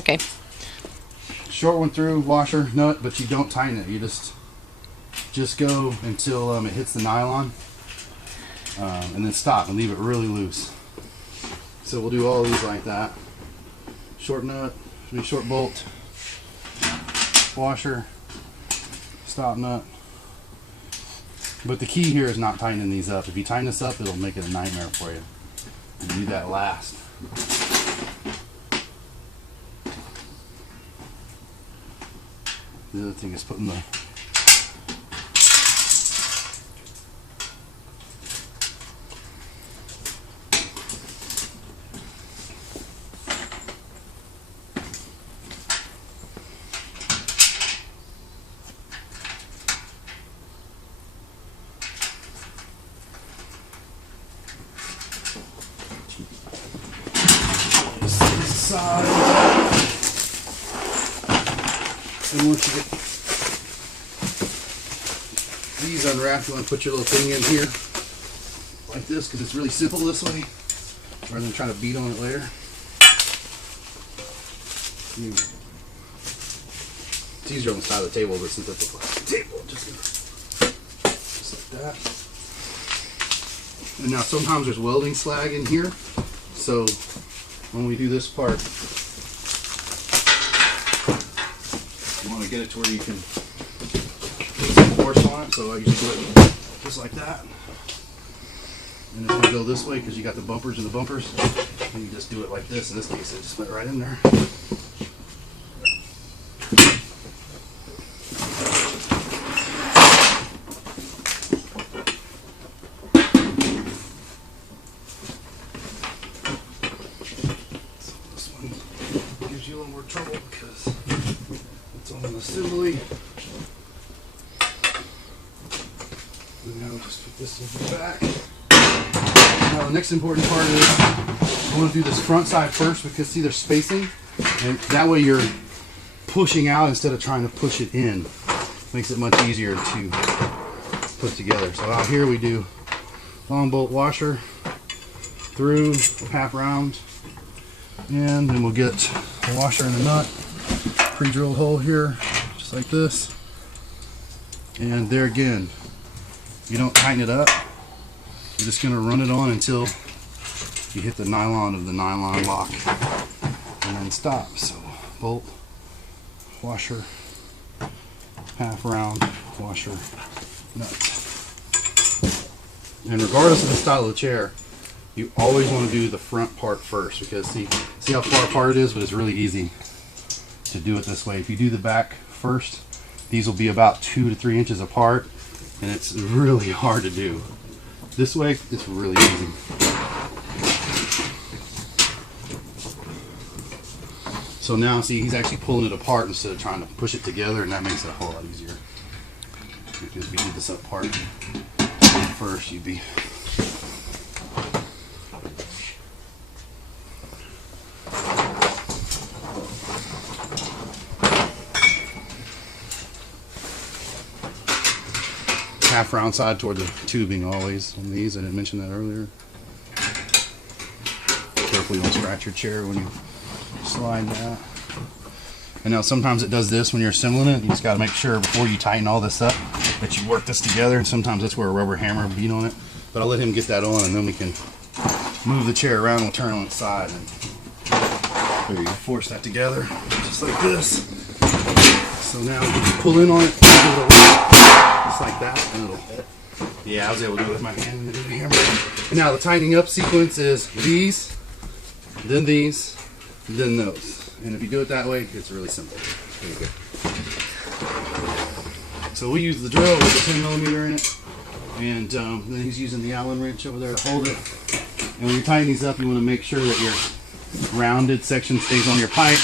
Okay. Short one through, washer, nut, but you don't tighten it. You just go until it hits the nylon, and then stop and leave it really loose. So we'll do all these like that. Short nut, short bolt, washer, stop nut. But the key here is not tightening these up. If you tighten this up, it'll make it a nightmare for you. You do that last. The other thing is putting the side. And once you get these unwrapped, you want to put your little thing in here like this, because it's really simple this way rather than trying to beat on it later. It's easier on the side of the table, but since it's a plastic table, just like that. And now sometimes there's welding slag in here, so when we do this part, you want to get it to where you can put some force on it. So I usually do it just like that. And if we go this way, because you got the bumpers and the bumpers, then you just do it like this. In this case, it just went right in there. Trouble because it's on an assembly. And now just put this in the back. Now the next important part is I want to do this front side first, because see there's spacing, and that way you're pushing out instead of trying to push it in. Makes it much easier to put together. So out here we do long bolt washer through half round, and then we'll get the washer and the nut, pre-drilled hole here, just like this. And there again, you don't tighten it up. You're just going to run it on until you hit the nylon of the nylon lock, and then stop. So bolt, washer, half round, washer, nut. And regardless of the style of the chair, you always want to do the front part first, because see how far apart it is, but it's really easy to do it this way. If you do the back first, these will be about 2 to 3 inches apart, and it's really hard to do. This way, it's really easy. So now see, he's actually pulling it apart instead of trying to push it together, and that makes it a whole lot easier. Because if you do this up part first, you'd be half round side toward the tubing always on these. I didn't mention that earlier. Careful you don't scratch your chair when you slide that. And now sometimes it does this when you're assembling it. You just got to make sure before you tighten all this up that you work this together, and sometimes that's where a rubber hammer will beat on it. But I'll let him get that on, and then we can move the chair around. We'll turn on its side, and there you go, force that together just like this. So now you can pull in on it, just like that, and it'll. Yeah, I was able to do it with my hand and the hammer. And now the tightening up sequence is these, then those. And if you do it that way, it's really simple. There you go. So we use the drill with the 10mm in it, and then he's using the Allen wrench over there to hold it. And when you tighten these up, you want to make sure that your rounded section stays on your pipe.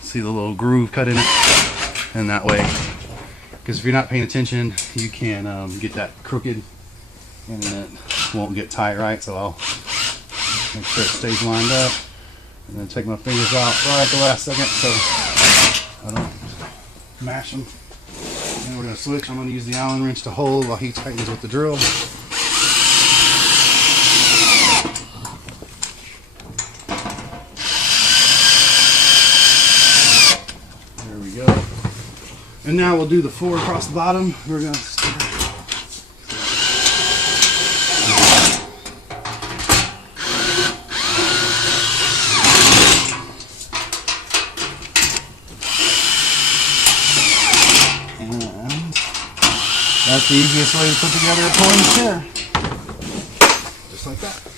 See the little groove cut in it, and that way, because if you're not paying attention, you can get that crooked, and then it won't get tight right. So I'll make sure it stays lined up, and then take my fingers out right at the last second so I don't mash them. And we're going to switch. I'm going to use the Allen wrench to hold while he tightens with the drill. And now we'll do the 4 across the bottom. We're going to start. And that's the easiest way to put together a pulling chair. Just like that.